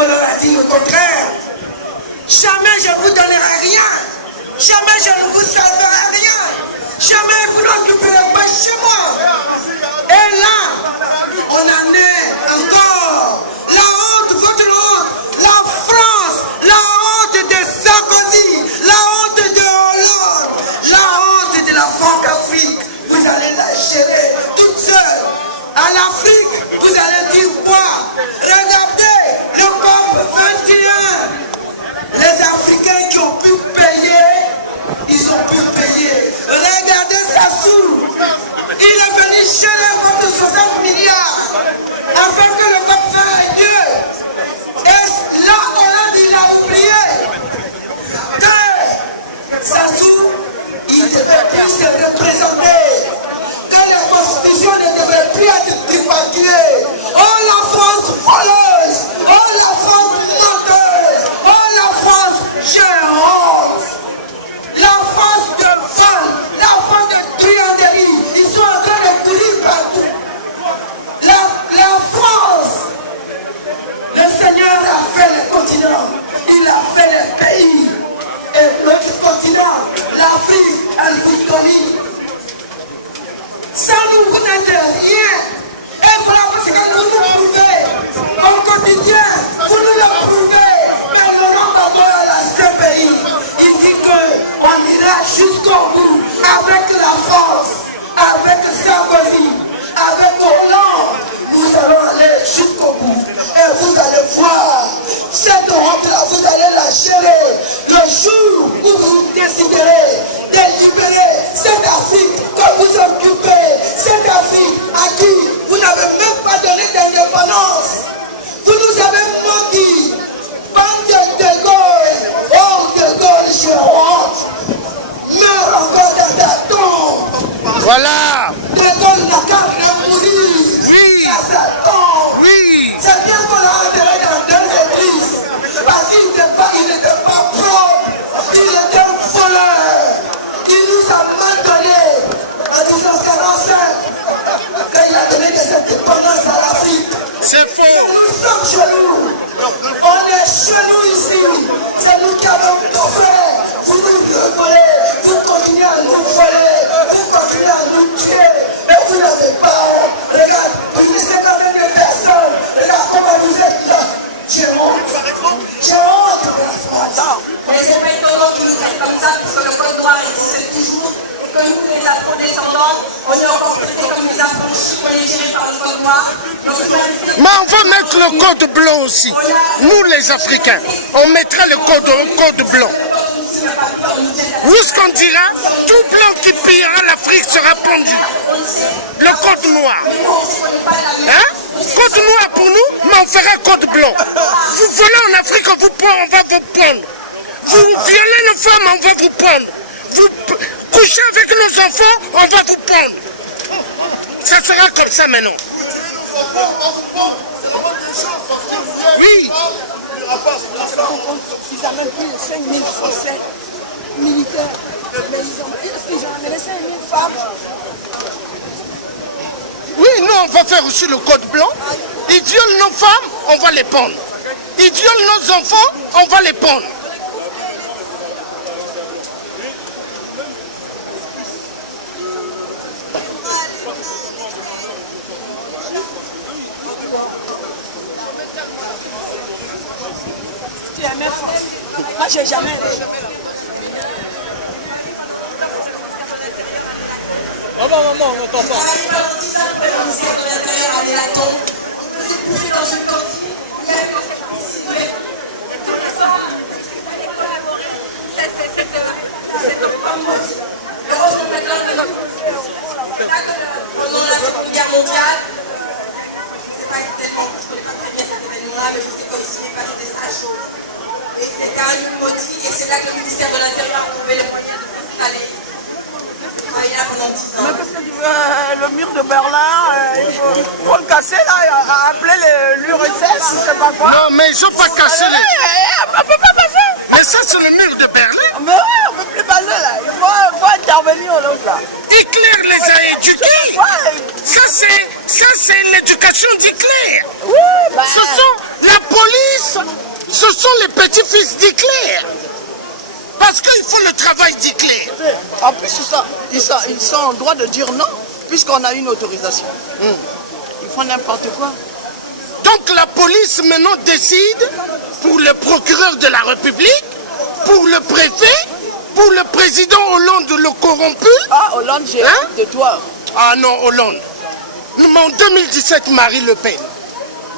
Napoléon a dit le contraire. Jamais je ne vous donnerai rien. Jamais je ne vous salverai rien. Jamais vous n'occuperez pas chez moi. Et là, on en est encore. La honte, votre honte, la France, la honte de Sarkozy, la honte de Hollande, la honte de la Franc-Afrique. Vous allez la gérer toute seule. À l'Afrique, vous allez dire quoi? Regardez le COP 21. Les Africains qui ont pu payer, ils ont pu payer. Regardez Sassou. Il est venu gérer votre 60 milliards afin que le COP 21 ait lieu. Et là, il a oublié que Sassou, il devait plus se représenter. Que la constitution ne devait plus être tripartitée. Oh la France voleuse! Oh la France menteuse! Oh la France géante! La France de vol! La France de trianderie! Ils sont en train de courir partout. La France! Le Seigneur a fait le continent. Il a fait les pays. Et notre continent, l'Afrique, elle vous domine. Sans nous, vous n'êtes rien. Et voilà parce que vous nous prouvez au quotidien. Vous nous le prouvez. Mais le nom d'abord à ce pays. Il dit qu'on ira jusqu'au bout avec la France, avec Sarkozy, avec Hollande. Nous allons aller jusqu'au bout. Et vous allez voir cette honte-là, vous allez la gérer. Le jour où vous déciderez de libérer cette Afrique que vous occupez, cette Afrique à qui vous n'avez même pas donné d'indépendance. Vous nous avez menti. Bande de Gaulle. Oh, de Gaulle, j'ai honte. Meurs encore dans ta tombe. Voilà. De Gaulle n'a qu'à mourir. Oui. Dans sa tombe. Oui. C'est bien qu'on l'a enterré dans 2 églises. Parce qu'il n'était pas propre. Il était un voleur. Il nous a mal donné en 1945. Quand il a donné des indépendances à l'Afrique. C'est faux. Nous sommes chez nous. On est chez nous ici. C'est nous qui avons tout fait. Vous nous rigolez. Vous continuez à nous voler. Vous continuez à nous tuer. Et vous n'avez pas honte. Regarde, vous laissez quand même les personnes. Regarde comment vous êtes là. J'ai honte. J'ai honte de la France. Mais c'est pas étonnant qu'ils nous traitent comme ça, parce que le code noir existe toujours, et que nous, les afro-descendants, on est encore traités comme des affranchis, on est gérés par le code noir. Mais on va mettre le code blanc aussi. Nous, les Africains, on mettra le code blanc. Où est-ce qu'on dira, tout blanc qui pillera l'Afrique sera pendu. Le code noir. Hein? Code noir pour nous, mais on fera code blanc. Vous volez en Afrique, on va vous prendre. Vous violez nos femmes, on va vous prendre. Vous couchez avec nos enfants, on va vous prendre. Ça sera comme ça maintenant. Oui. Ils ont même pris 5000 Français militaires. Mais ils ont amené 5000 femmes. Oui, nous on va faire aussi le code blanc. Ils violent nos femmes, on va les pendre. Ils violent nos enfants, on va les pendre. Tu aimais France. Moi, j'ai jamais aimé. Maman, on n'entend pas. Pendant 10 ans, le ministère de l'Intérieur a des latons. On s'est couché dans une cantine. Il y avait toutes les femmes. Heureusement maintenant que pendant la Seconde Guerre mondiale, c'est pas tellement, je ne connais pas très bien cet événement-là, mais je sais qu'il est passé des sages chauds. Et c'était un lieu maudit, et c'est là que le ministère de l'Intérieur a trouvé les moyens de s'installer. Là pendant 10 ans. Mais parce que tu veux le mur de Berlin, il faut le casser là, appeler l'URSS, je sais pas quoi. Non, mais ils n'ont pas cassé les... On peut pas passer. Mais ça, c'est le mur de Berlin. Mais ouais, on peut plus passer là. Il faut intervenir l'autre là. Hitler les a éduqués. Ça, c'est l'éducation d'Hitler. Oui, bah... Ce sont la police ce sont les petits-fils d'Hitler. Parce qu'il faut le travail d'Hitler. En plus, ils sont en droit de dire non, puisqu'on a une autorisation. Ils font n'importe quoi. Donc la police maintenant décide pour le procureur de la République, pour le préfet, pour le président Hollande le corrompu. Ah, Hollande, j'ai honte de toi. Ah non, Hollande. En 2017, Marie Le Pen.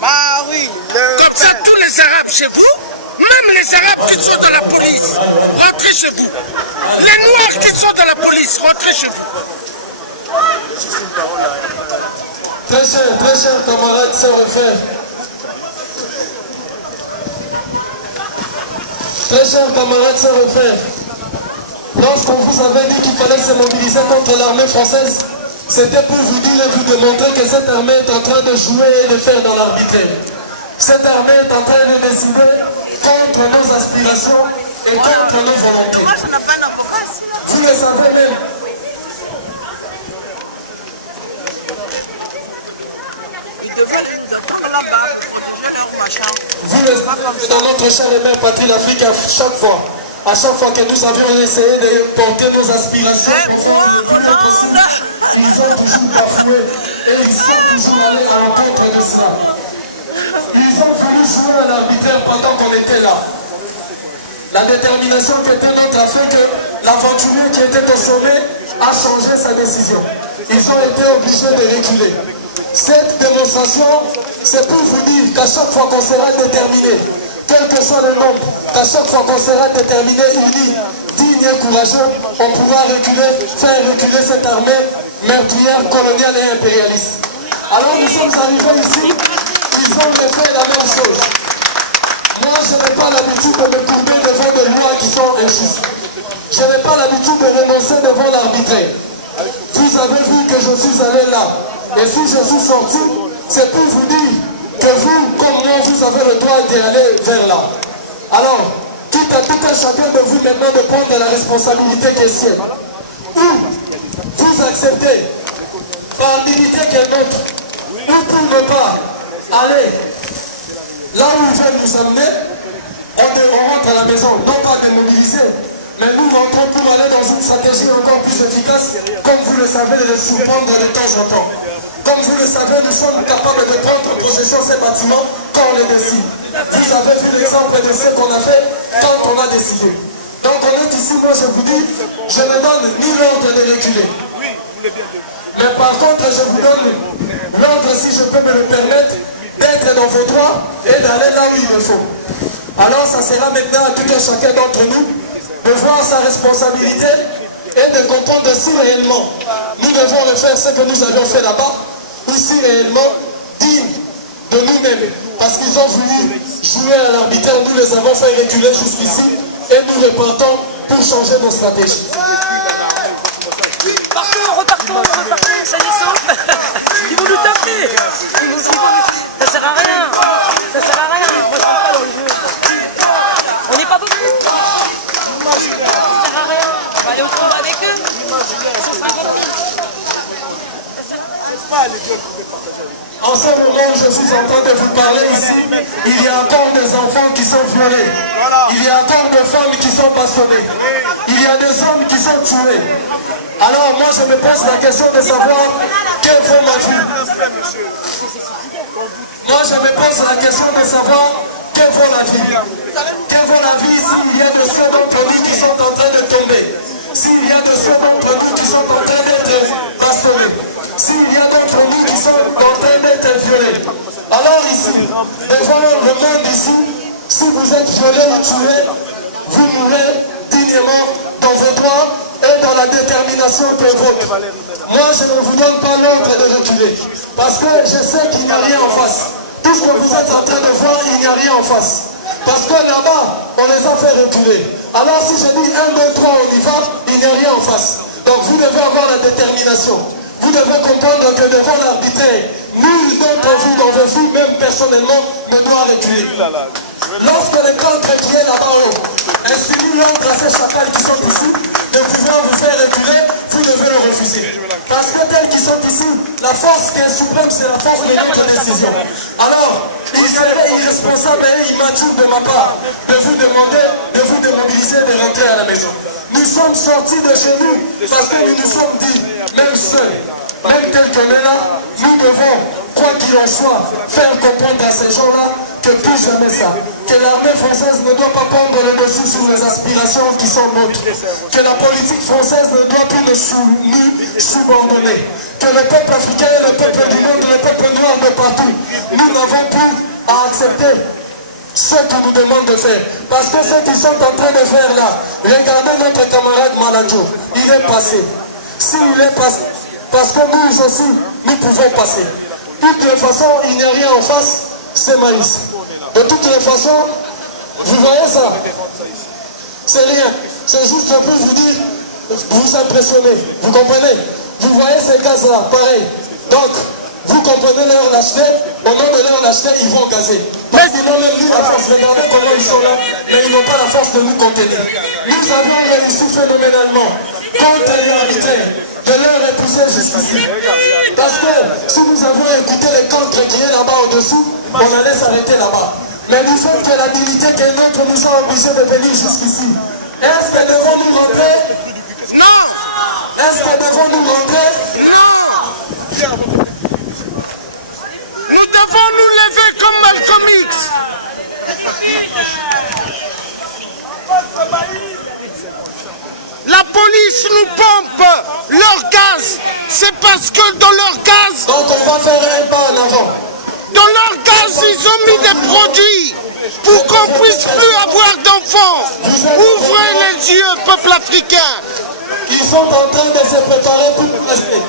Marie Le Pen. Comme ça, tous les Arabes chez vous, même les Arabes qui sont dans la police, rentrez chez vous. Les Noirs qui sont dans la police, rentrez chez vous. Très chers camarades, sœurs et frères. Très chers camarades, sœurs et frères. Lorsqu'on vous avait dit qu'il fallait se mobiliser contre l'armée française, c'était pour vous dire et vous démontrer que cette armée est en train de jouer et de faire dans l'arbitraire. Cette armée est en train de décider contre nos aspirations et contre nos volontés. Vous le savez même. Vous le savez, dans notre chère et mère patrie, l'Afrique, à chaque fois que nous avions essayé de porter nos aspirations pour faire le plus haut possible, ils ont toujours bafoué et ils sont toujours allés à l'encontre de cela. Ils ont voulu jouer à l'arbitraire pendant qu'on était là. La détermination qui était notre a fait que l'aventurier qui était au sommet a changé sa décision. Ils ont été obligés de reculer. Cette démonstration, c'est pour vous dire qu'à chaque fois qu'on sera déterminé, quel que soit le nombre, qu'à chaque fois qu'on sera déterminé, unis, digne et courageux, on pourra reculer, faire reculer cette armée meurtrière, coloniale et impérialiste. Alors nous sommes arrivés ici, ils ont fait la même chose. Moi, je n'ai pas l'habitude de me courber devant des lois qui sont injustes. Je n'ai pas l'habitude de renoncer devant l'arbitraire. Vous avez vu que je suis allé là. Et si je suis sorti, c'est pour vous dire que vous, comme moi, vous avez le droit d'y aller vers là. Alors, quitte à tout un chacun de vous maintenant de prendre la responsabilité qui est sienne. Ou vous acceptez, par dignité qu'elle nôtre, ou pour ne pas aller là où ils veulent nous amener, on rentre à la maison, non pas démobiliser, mais nous rentrons pour aller dans une stratégie encore plus efficace, comme vous le savez, de les surprendre de temps en temps. Comme vous le savez, nous sommes capables de prendre possession de ces bâtiments quand on les décide. Vous avez vu l'exemple de ce qu'on a fait quand on a décidé. Donc on est ici, moi je vous dis, je ne donne ni l'ordre de reculer. Mais par contre, je vous donne l'ordre, si je peux me le permettre, d'être dans vos droits et d'aller là où il le faut. Alors ça sera maintenant à tout un chacun d'entre nous de voir sa responsabilité et de comprendre si réellement nous devons refaire ce que nous avions fait là-bas ou si réellement digne de nous-mêmes. Parce qu'ils ont voulu jouer à l'arbitraire, nous les avons fait reculer jusqu'ici et nous repartons pour changer nos stratégies. Repartons, ça y est, sauf. Ils vont nous taper. Ça sert à rien. Ça sert à rien. On ne rentre pas dans le jeu. On n'est pas beaucoup. Ça sert à rien. On va aller au combat avec eux. En ce moment où je suis en train de vous parler ici, il y a encore des enfants qui sont violés. Il y a encore des femmes qui sont passionnées. Il y a des hommes qui sont tués. Alors moi je me pose la question de savoir quelle vaut ma vie. Moi je me pose la question de savoir quelle vaut la vie. Quelle vaut la vie s'il y a de ceux d'entre nous qui sont en train de tomber. S'il y a de ceux d'entre nous qui sont en train d'être bastonnés. S'il y a d'entre nous qui sont en train d'être violés. Alors ici, devant le monde ici, si vous êtes violés ou tués, vous mourrez dignement dans vos droits et dans la détermination qui est vôtre. Moi, je ne vous donne pas l'ordre de reculer. Parce que je sais qu'il n'y a rien en face. Tout ce que vous êtes en train de voir, il n'y a rien en face. Parce que là-bas, on les a fait reculer. Alors si je dis 1, 2, 3, on y va, il n'y a rien en face. Donc vous devez avoir la détermination. Vous devez comprendre que devant l'arbitraire, nul d'entre vous dans vos vies, même personnellement, ne doit reculer. Lorsque le cancre qui est là-bas haut insinue l'ordre à ces chacals qui sont ici de pouvoir vous faire reculer, vous vous devez le refuser. Parce que tels qu'ils sont ici, la force qui est suprême, c'est la force de notre décision. Alors, il serait irresponsable et immature de ma part de vous demander, de vous démobiliser, de rentrer à la maison. Nous sommes sortis de chez nous parce que nous nous sommes dit, même seuls, même tel qu'on est là, nous devons, quoi qu'il en soit, faire comprendre à ces gens-là que plus jamais ça, que l'armée française ne doit pas prendre le dessus sur les aspirations qui sont nôtres, que la politique française ne doit plus nous subordonner, que le peuple africain, le peuple du monde, le peuple noir de partout, nous n'avons plus à accepter ce qu'ils nous demandent de faire. Parce que ce qu'ils sont en train de faire là, regardez notre camarade Maladjo, il est passé. S'il est passé, parce que nous aussi, nous pouvons passer. De toutes les façons, il n'y a rien en face, c'est maïs. De toutes les façons, vous voyez ça? C'est rien. C'est juste un peu vous dire, vous impressionner. Vous comprenez? Vous voyez ces gaz-là, pareil. Donc, vous comprenez leur lâcheté, au nom de leur lâcheté, ils vont gazer. Parce qu'ils n'ont même plus la force. Regardez comment ils sont là, mais ils n'ont pas la force de nous contenir. Nous avons réussi phénoménalement, contre les militaires, de leur repousser jusqu'ici. Parce que si nous avons écouté les cancres qui est là-bas au-dessous, on allait s'arrêter là-bas. Mais du fait que la dignité qui est nôtre nous a obligés de venir jusqu'ici. Est-ce que devons nous rentrer? Non! Est-ce que devons nous rentrer? Non! Nous devons nous lever comme Malcolm X. La police nous pompe leur gaz. C'est parce que dans leur gaz... Donc on va faire un pas en avant. Dans leur gaz, ils ont mis des produits pour qu'on puisse plus avoir d'enfants. Ouvrez les yeux, peuple africain. Ils sont en train de se préparer pour rester.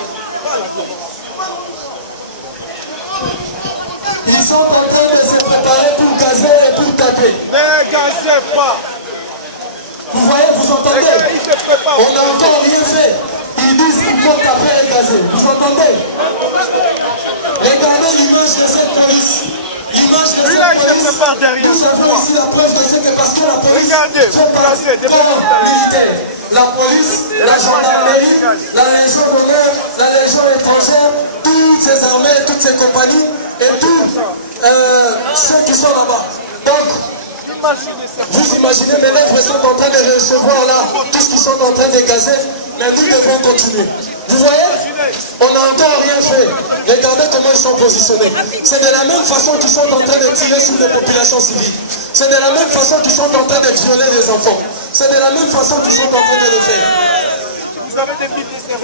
Ils sont en train de se préparer pour gazer et pour taper. Ne gazez pas. Vous voyez, vous entendez? On n'a encore rien fait. Ils disent qu'il faut taper et gazer. Vous entendez? Regardez l'image de cette police. L'image de cette police. Nous avons aussi la preuve de ce que parce que la police fait partie du corps militaire. La police, la gendarmerie, la Légion d'honneur, la Légion étrangère, toutes ces armées, toutes ces compagnies et tous ceux qui sont là-bas. Donc, vous imaginez, mes lèvres sont en train de recevoir là tout ce qu'ils sont en train de gazer, mais nous devons continuer. Vous voyez, on n'a encore rien fait. Regardez comment ils sont positionnés. C'est de la même façon qu'ils sont en train de tirer sur les populations civiles. C'est de la même façon qu'ils sont en train de violer les enfants. C'est de la même façon qu'ils sont en train de le faire. Vous avez des militaires.